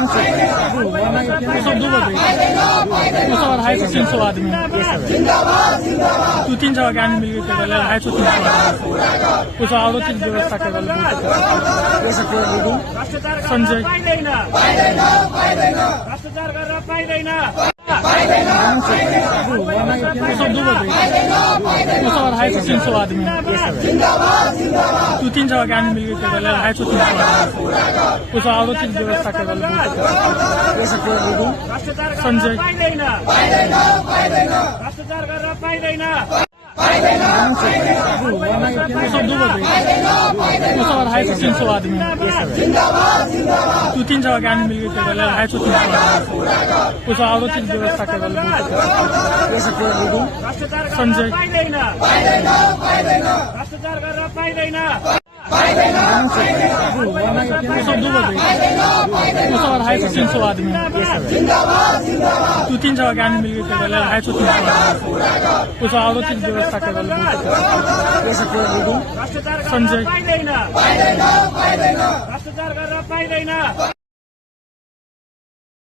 उसको बाद है 300 आदमी तू 3 जगह ज्ञान मिल गई है 300 उसको और चीज व्यवस्था कर संजय भ्रष्टाचार गरेर पाइदैन उसको बाद है 300 आदमी तू 3 जगह ज्ञान मिल गई है 300 उसको और चीज व्यवस्था कर संजय भ्रष्टाचार गरेर पाइदैन उसको बाद है 300 आदमी तू 3 जगह ज्ञान मिल गई है 300 उसको और चीज व्यवस्था कर संजय भ्रष्टाचार गरेर पाइदैन उसको बाद है 300 आदमी तू 3 जगह ज्ञान मिल गई है 300 उसको और चीज व्यवस्था कर संजय भ्रष्टाचार गरेर पाइदैन